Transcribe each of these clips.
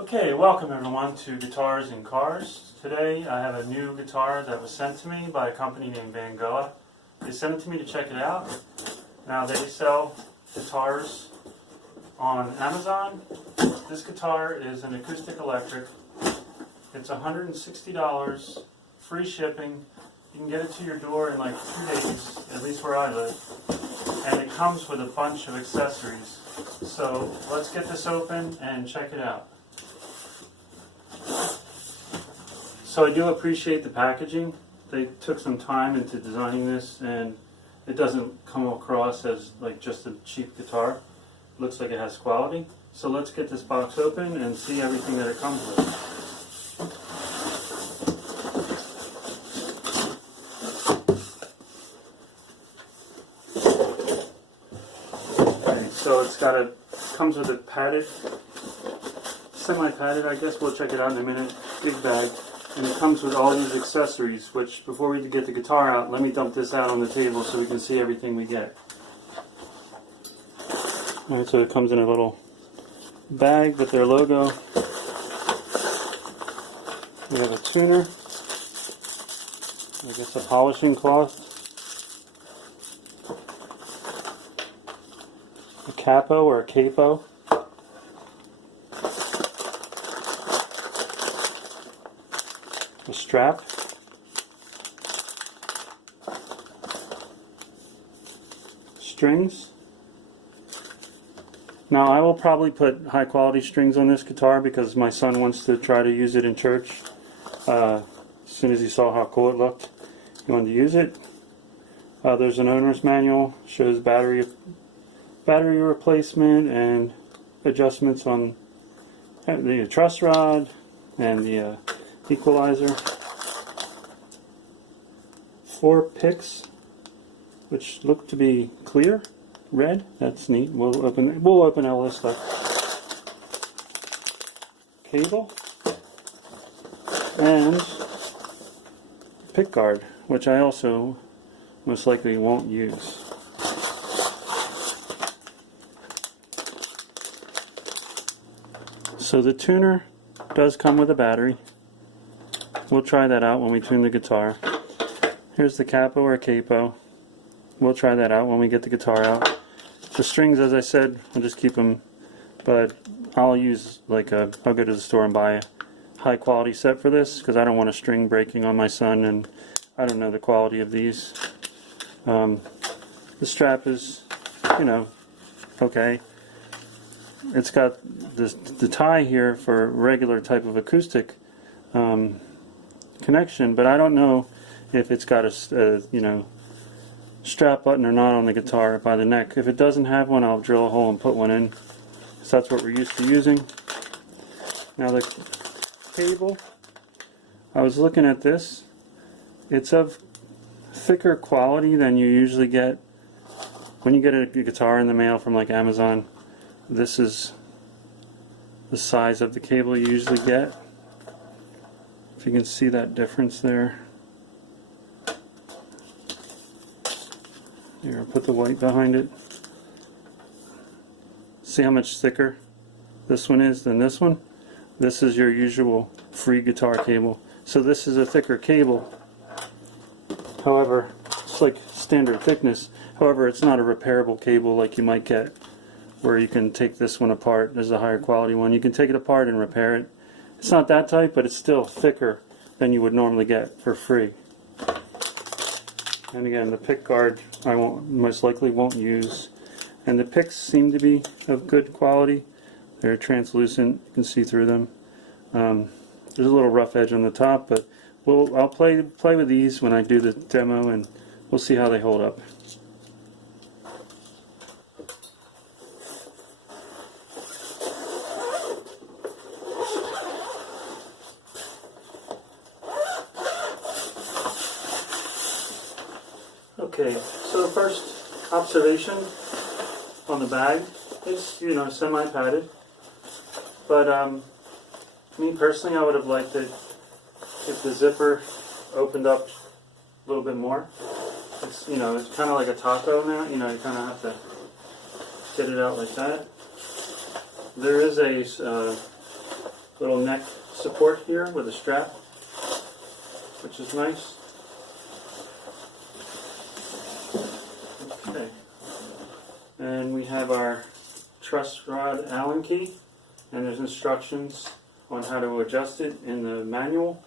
Okay, welcome everyone to Guitars and Cars. Today I have a new guitar that was sent to me by a company named Vangoa. They sent it to me to check it out. Now they sell guitars on Amazon. This guitar is an acoustic electric. It's $160, free shipping. You can get it to your door in like 2 days, at least where I live. And it comes with a bunch of accessories. So let's get this open and check it out. So I do appreciate the packaging. They took some time into designing this, and it doesn't come across as like just a cheap guitar. It looks like it has quality. So let's get this box open and see everything that it comes with. Okay, so comes with a padded, semi-padded, I guess. We'll check it out in a minute. Big bag. And it comes with all these accessories, which before we get the guitar out, let me dump this out on the table so we can see everything we get. Alright, so it comes in a little bag with their logo. We have a tuner, I guess a polishing cloth, a capo or a capo, a strap, strings. Now I will probably put high quality strings on this guitar because my son wants to try to use it in church. As soon as he saw how cool it looked, he wanted to use it. There's an owner's manual, shows battery replacement and adjustments on the truss rod and the equalizer. 4 picks, which look to be clear, red. That's neat. We'll open all this stuff. Cable and pick guard, which I also most likely won't use. So the tuner does come with a battery. We'll try that out when we tune the guitar. Here's the capo or capo. We'll try that out when we get the guitar out. The strings, as I said, I'll just keep them, but I'll use I'll go to the store and buy a high quality set for this because I don't want a string breaking on my son, and I don't know the quality of these. The strap is, okay. It's got the tie here for regular type of acoustic connection, but I don't know if it's got a strap button or not on the guitar by the neck. If it doesn't have one, I'll drill a hole and put one in. So that's what we're used to using. Now the cable, I was looking at this. It's of thicker quality than you usually get when you get a guitar in the mail from like Amazon. This is the size of the cable you usually get. If you can see that difference there. Here, I'll put the white behind it. See how much thicker this one is than this one? This is your usual free guitar cable. So this is a thicker cable. However, it's like standard thickness. However, it's not a repairable cable like you might get where you can take this one apart. There's a higher quality one. You can take it apart and repair it. It's not that tight, but it's still thicker than you would normally get for free. And again, the pick guard I most likely won't use. And the picks seem to be of good quality. They're translucent. You can see through them. There's a little rough edge on the top, but I'll play with these when I do the demo, and we'll see how they hold up. Okay, so the first observation on the bag is, semi-padded. But me personally, I would have liked it if the zipper opened up a little bit more. It's, it's kind of like a taco now. You kind of have to get it out like that. There is a little neck support here with a strap, which is nice. Okay. And we have our truss rod Allen key, and there's instructions on how to adjust it in the manual.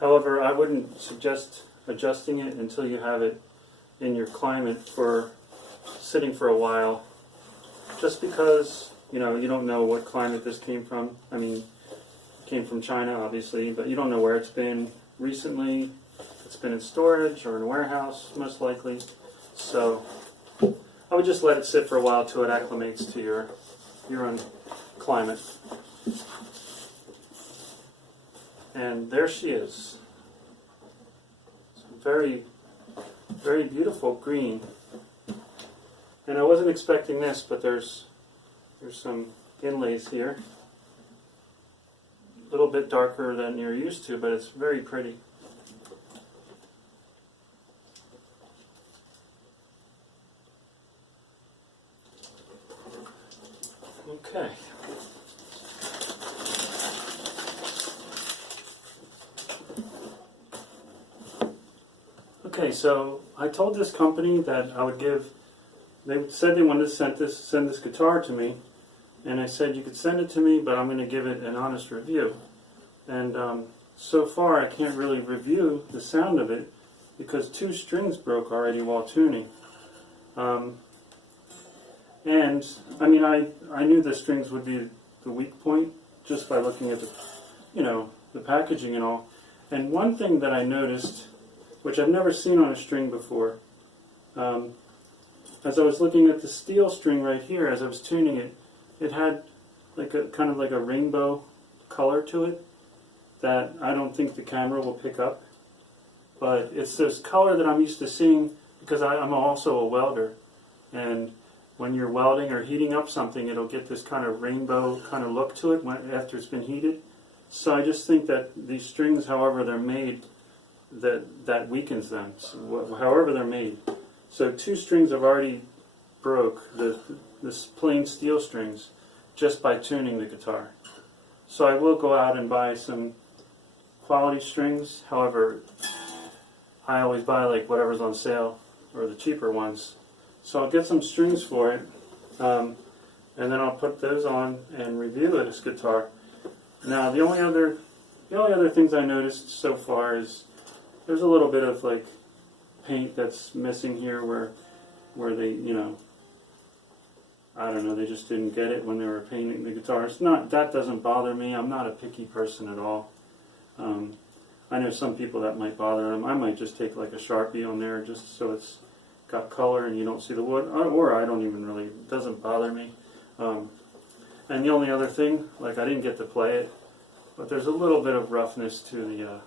However, I wouldn't suggest adjusting it until you have it in your climate for sitting for a while, just because you don't know what climate this came from. I mean, it came from China obviously, but you don't know where it's been recently. It's been in storage or in a warehouse most likely, so I would just let it sit for a while till it acclimates to your own climate. And there she is. Very, very beautiful green. And I wasn't expecting this, but there's some inlays here. A little bit darker than you're used to, but it's very pretty. Okay. Okay, so I told this company that I would give, they said they wanted to send this guitar to me, and I said you could send it to me, but I'm going to give it an honest review. And so far I can't really review the sound of it because 2 strings broke already while tuning. And I mean, I knew the strings would be the weak point just by looking at the, the packaging and all. And one thing that I noticed, which I've never seen on a string before, as I was looking at the steel string right here, as I was tuning it, it had like a kind of like a rainbow color to it that I don't think the camera will pick up. But it's this color that I'm used to seeing because I'm also a welder, and when you're welding or heating up something, it'll get this kind of rainbow kind of look to it after it's been heated. So I just think that these strings, however they're made, that weakens them, so however they're made. So 2 strings have already broke, this plain steel strings, just by tuning the guitar. So I will go out and buy some quality strings. However, I always buy like whatever's on sale or the cheaper ones. So I'll get some strings for it, and then I'll put those on and review this guitar. Now the only other things I noticed so far is there's a little bit of like paint that's missing here where they, I don't know, they just didn't get it when they were painting the guitar. That doesn't bother me. I'm not a picky person at all. I know some people that might bother them. I might just take like a Sharpie on there just so it's got color and you don't see the wood, or I don't even really, it doesn't bother me. And the only other thing, like I didn't get to play it, but there's a little bit of roughness to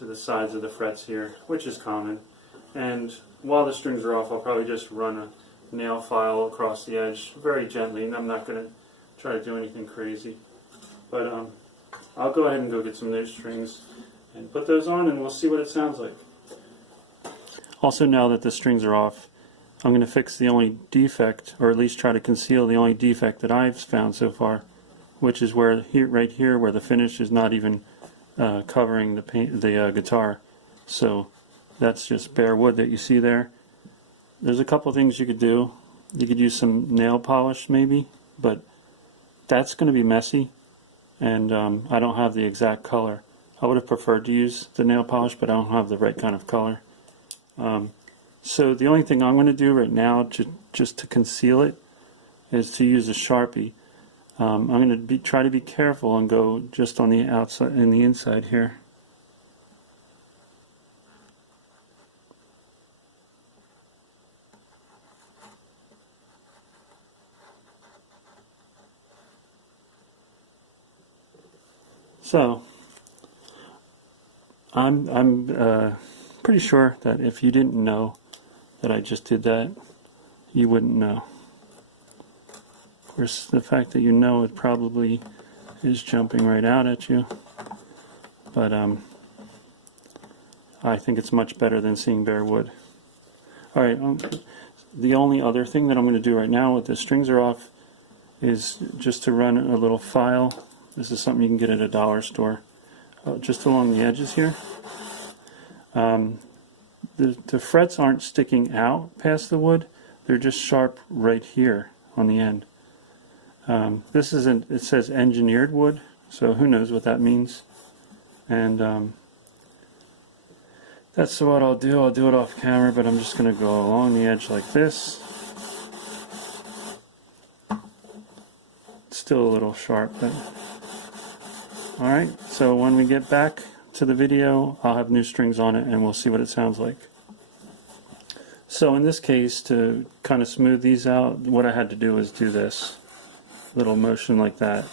the sides of the frets here, which is common. And while the strings are off, I'll probably just run a nail file across the edge very gently, and I'm not going to try to do anything crazy. But I'll go ahead and go get some new strings and put those on, and we'll see what it sounds like. Also, now that the strings are off, I'm going to fix the only defect, or at least try to conceal the only defect that I've found so far, which is right here where the finish is not even covering the guitar. So that's just bare wood that you see there. There's a couple things you could do. You could use some nail polish maybe, but that's going to be messy, and I don't have the exact color. I would have preferred to use the nail polish, but I don't have the right kind of color. So the only thing I'm going to do right now just to conceal it is to use a Sharpie. I'm going to try to be careful and go just on the outside and the inside here. So I'm pretty sure that if you didn't know that I just did that, you wouldn't know. Of course, the fact that you know it probably is jumping right out at you, but I think it's much better than seeing bare wood. Alright, the only other thing that I'm going to do right now with the strings are off is just to run a little file This is something you can get at a dollar store. Just along the edges here. The frets aren't sticking out past the wood. They're just sharp right here on the end. This isn't, it says engineered wood, so who knows what that means. And that's what I'll do. I'll do it off camera, but I'm just going to go along the edge like this. It's still a little sharp, but alright, so when we get back to the video, I'll have new strings on it and we'll see what it sounds like. So in this case, to kind of smooth these out, what I had to do is do this little motion like that.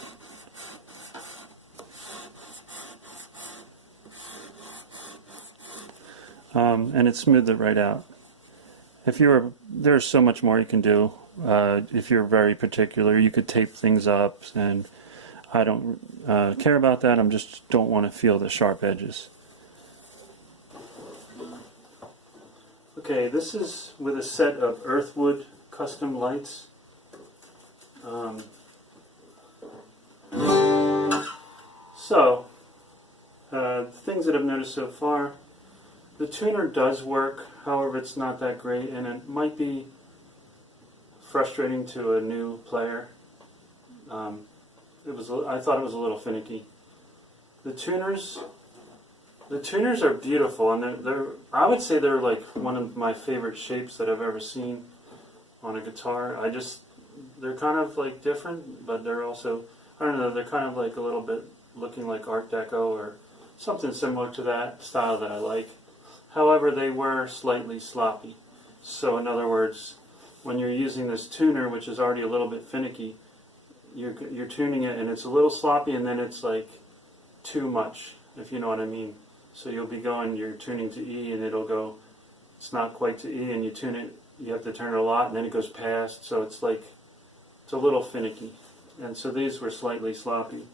And it smoothed it right out. There's so much more you can do. If you're very particular, you could tape things up, and I don't care about that. I just don't want to feel the sharp edges. Okay, this is with a set of Earthwood custom lights. Things that I've noticed so far, the tuner does work, however it's not that great, and it might be frustrating to a new player. I thought it was a little finicky. The tuners are beautiful, and I would say they're like one of my favorite shapes that I've ever seen on a guitar. They're kind of like different, but they're also, I don't know, they're kind of like a little bit looking like Art Deco or something similar to that style that I like. However, they were slightly sloppy. So in other words, when you're using this tuner, which is already a little bit finicky, you're tuning it and it's a little sloppy, and then it's like too much, if you know what I mean. So you'll be you're tuning to E and it'll go, it's not quite to E, and you tune it, you have to turn it a lot and then it goes past, so it's like, it's a little finicky. And so these were slightly sloppy.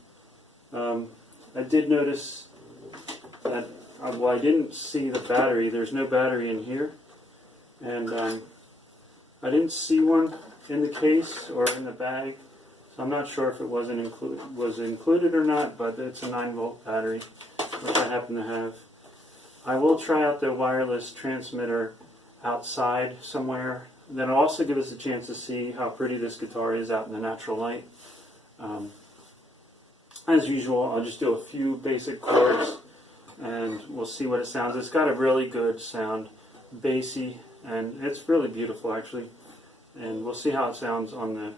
I did notice that, well, I didn't see the battery. There's no battery in here. And I didn't see one in the case or in the bag. So I'm not sure if it was included or not, but it's a 9-volt battery, which I happen to have. I will try out the wireless transmitter outside somewhere. Then it'll also give us a chance to see how pretty this guitar is out in the natural light. As usual, I'll just do a few basic chords and we'll see what it sounds. It's got a really good sound, bassy, and it's really beautiful actually. And we'll see how it sounds on the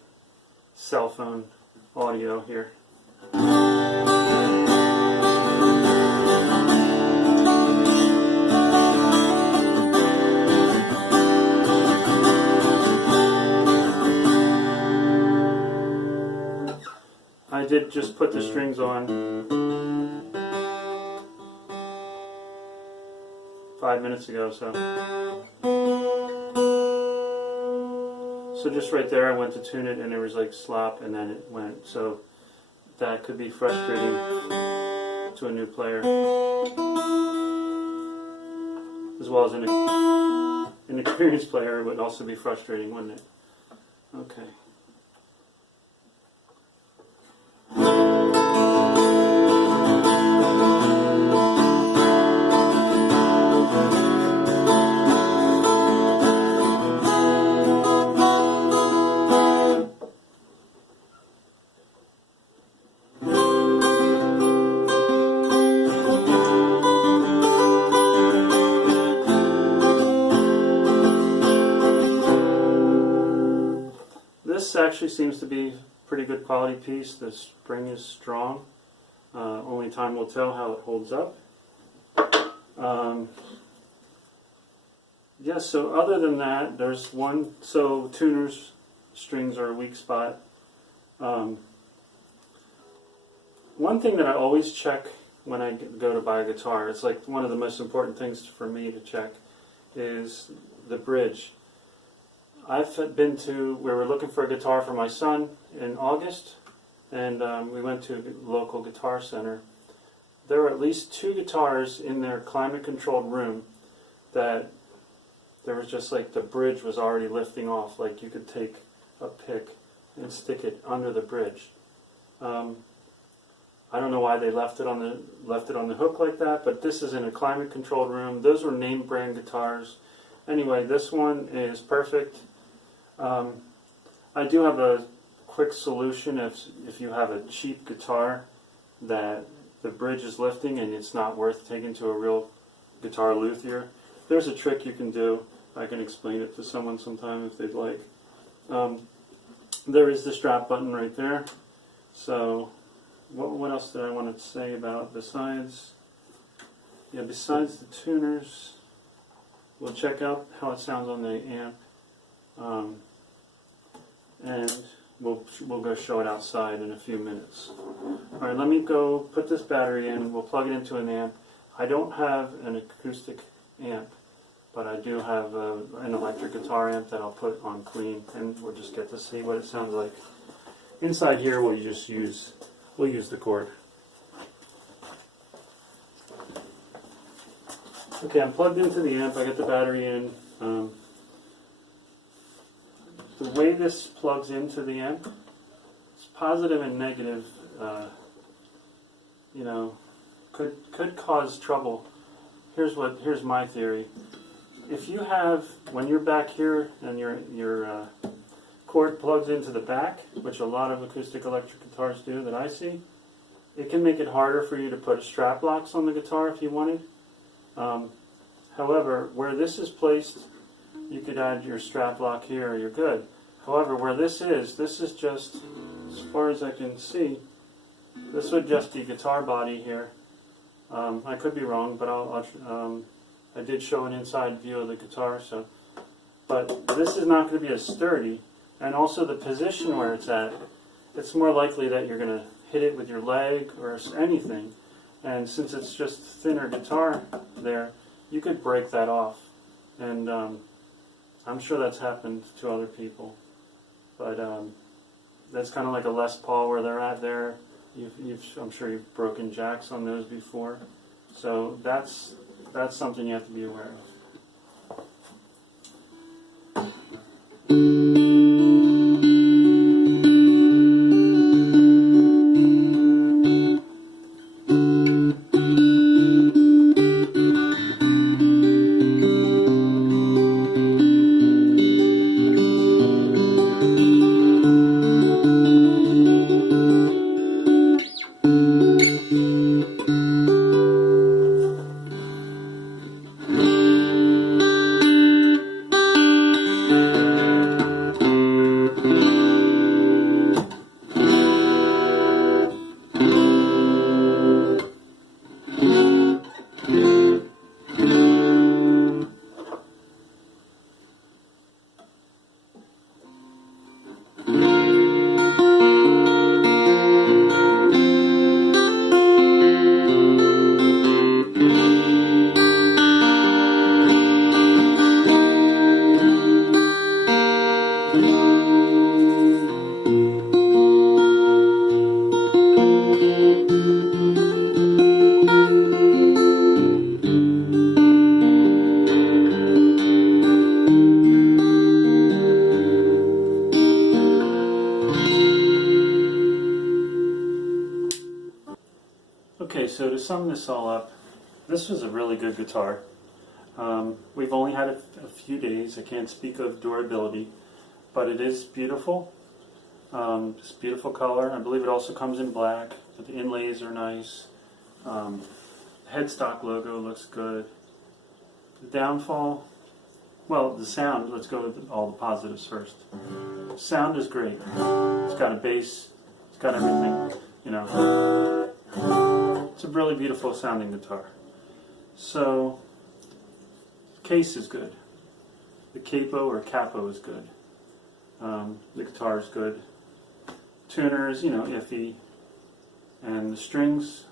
cell phone audio here. I did just put the strings on 5 minutes ago, so just right there I went to tune it and there was like slop and then it went, so that could be frustrating to a new player as well as an experienced player. It would also be frustrating, wouldn't it? Okay. This actually seems to be a pretty good quality piece. The spring is strong. Only time will tell how it holds up. Yes, so other than that, there's one, so tuners, strings are a weak spot. One thing that I always check when I go to buy a guitar, it's like one of the most important things for me to check, is the bridge. We were looking for a guitar for my son in August, and we went to a local guitar center. There were at least 2 guitars in their climate-controlled room that there was just like the bridge was already lifting off, like you could take a pick and stick it under the bridge. I don't know why they left it on the hook like that, but this is in a climate controlled room. Those were name brand guitars. Anyway, this one is perfect. I do have a quick solution if you have a cheap guitar that the bridge is lifting and it's not worth taking to a real guitar luthier. There's a trick you can do. I can explain it to someone sometime if they'd like. There is the strap button right there. So what else did I want to say about besides the tuners? We'll check out how it sounds on the amp, and we'll go show it outside in a few minutes. All right, let me go put this battery in. We'll plug it into an amp. I don't have an acoustic amp, but I do have an electric guitar amp that I'll put on clean, and we'll just get to see what it sounds like. Inside here, we'll use the cord. Okay, I'm plugged into the amp. I got the battery in. The way this plugs into the amp, it's positive and negative. You know, could cause trouble. Here's my theory. If you have, when you're back here and your cord plugs into the back, which a lot of acoustic electric guitars do that I see, it can make it harder for you to put strap locks on the guitar if you wanted. However, where this is placed, you could add your strap lock here, you're good. However, where this is just, as far as I can see, this would just be guitar body here. I could be wrong, but I did show an inside view of the guitar, but this is not going to be as sturdy, and also the position where it's at, it's more likely that you're going to hit it with your leg or anything, and since it's just thinner guitar there, you could break that off, and I'm sure that's happened to other people, but that's kind of like a Les Paul where they're at there. I'm sure you've broken jacks on those before, so that's something you have to be aware of. Okay, so to sum this all up, this was a really good guitar. We've only had it a few days. I can't speak of durability, but it is beautiful. It's beautiful color. I believe it also comes in black, but the inlays are nice. Headstock logo looks good. The downfall, well, the sound, let's go with all the positives first. Sound is great. It's got a bass, it's got everything, you know. It's a really beautiful sounding guitar. So, case is good. The capo or capo is good. The guitar is good. Tuner is, you know, iffy. And the strings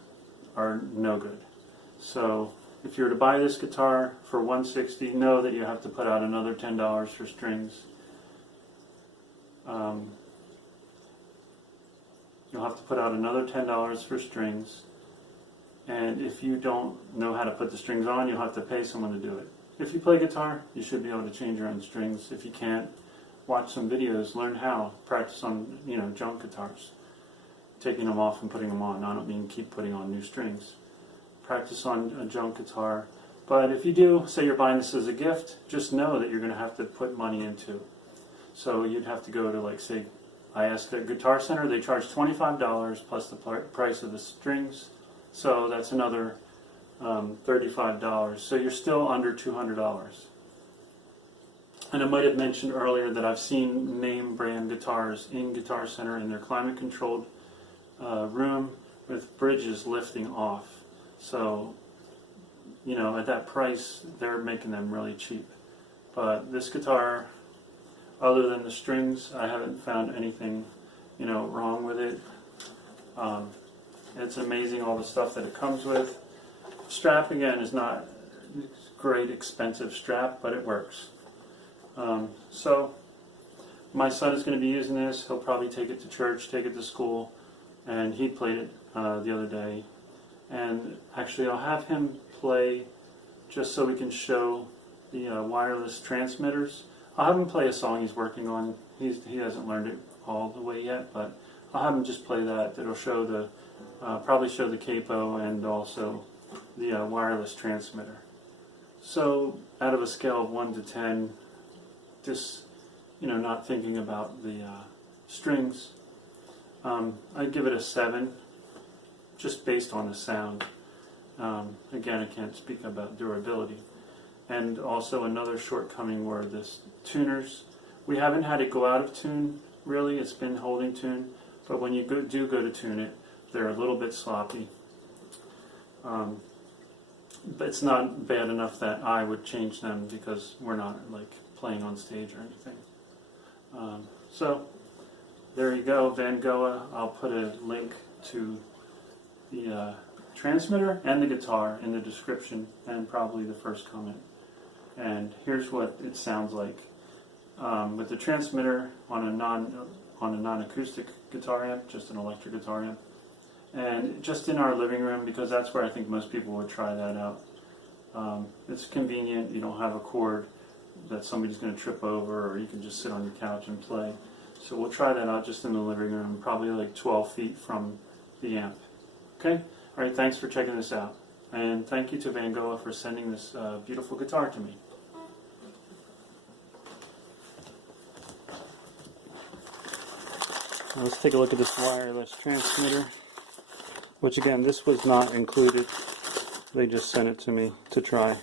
are no good. So, if you were to buy this guitar for $160, know that you have to put out another $10 for strings. You'll have to put out another $10 for strings. And if you don't know how to put the strings on, you'll have to pay someone to do it. If you play guitar, you should be able to change your own strings. If you can't, watch some videos, learn how, practice on, you know, junk guitars. taking them off and putting them on. I don't mean keep putting on new strings. Practice on a junk guitar. But if you do, say you're buying this as a gift, just know that you're going to have to put money into. So you'd have to go to, like, say, I asked at Guitar Center, they charge $25 plus the price of the strings. So that's another $35. So you're still under $200. And I might have mentioned earlier that I've seen name brand guitars in Guitar Center in their climate-controlled room with bridges lifting off. So, you know, at that price, they're making them really cheap. But this guitar, other than the strings, I haven't found anything, you know, wrong with it. It's amazing all the stuff that it comes with. Strap, again, is not a great expensive strap, but it works. So my son is going to be using this. He'll probably take it to church, take it to school, and he played it the other day. And actually I'll have him play just so we can show the wireless transmitters. I'll have him play a song he's working on. He hasn't learned it all the way yet, but I'll have him just play that. It'll show the probably show the capo and also the wireless transmitter. So out of a scale of 1 to 10, just, you know, not thinking about the strings, I'd give it a 7, just based on the sound. Again, I can't speak about durability. And also another shortcoming were this tuners. We haven't had it go out of tune, really. It's been holding tune. But when you do go to tune it, they're a little bit sloppy. But it's not bad enough that I would change them because we're not, like, playing on stage or anything. So there you go, Vangoa. I'll put a link to the transmitter and the guitar in the description and probably the first comment. And here's what it sounds like with the transmitter on a non-acoustic guitar amp, just an electric guitar amp, and just in our living room, because that's where I think most people would try that out. It's convenient. You don't have a cord that somebody's going to trip over, or you can just sit on your couch and play. So we'll try that out just in the living room, probably like 12 feet from the amp. Okay? All right, thanks for checking this out. And thank you to Vangoa for sending this beautiful guitar to me. Now let's take a look at this wireless transmitter, which again, this was not included. They just sent it to me to try.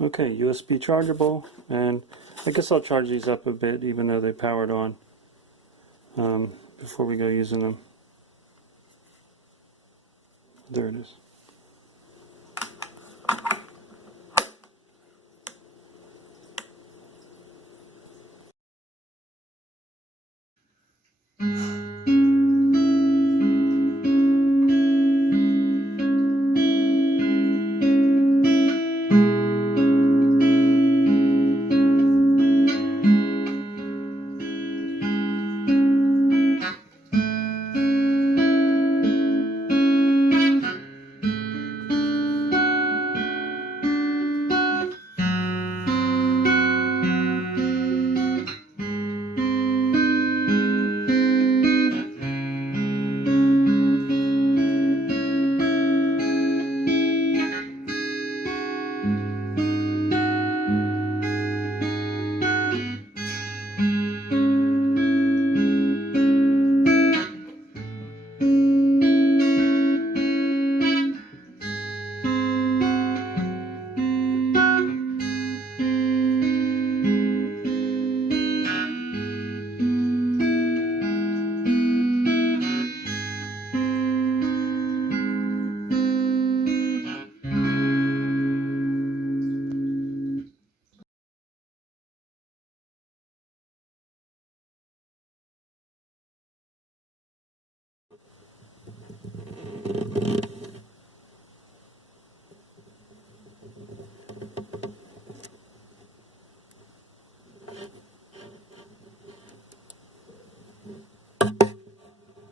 Okay, USB chargeable, and I guess I'll charge these up a bit even though they powered on before we go using them. There it is.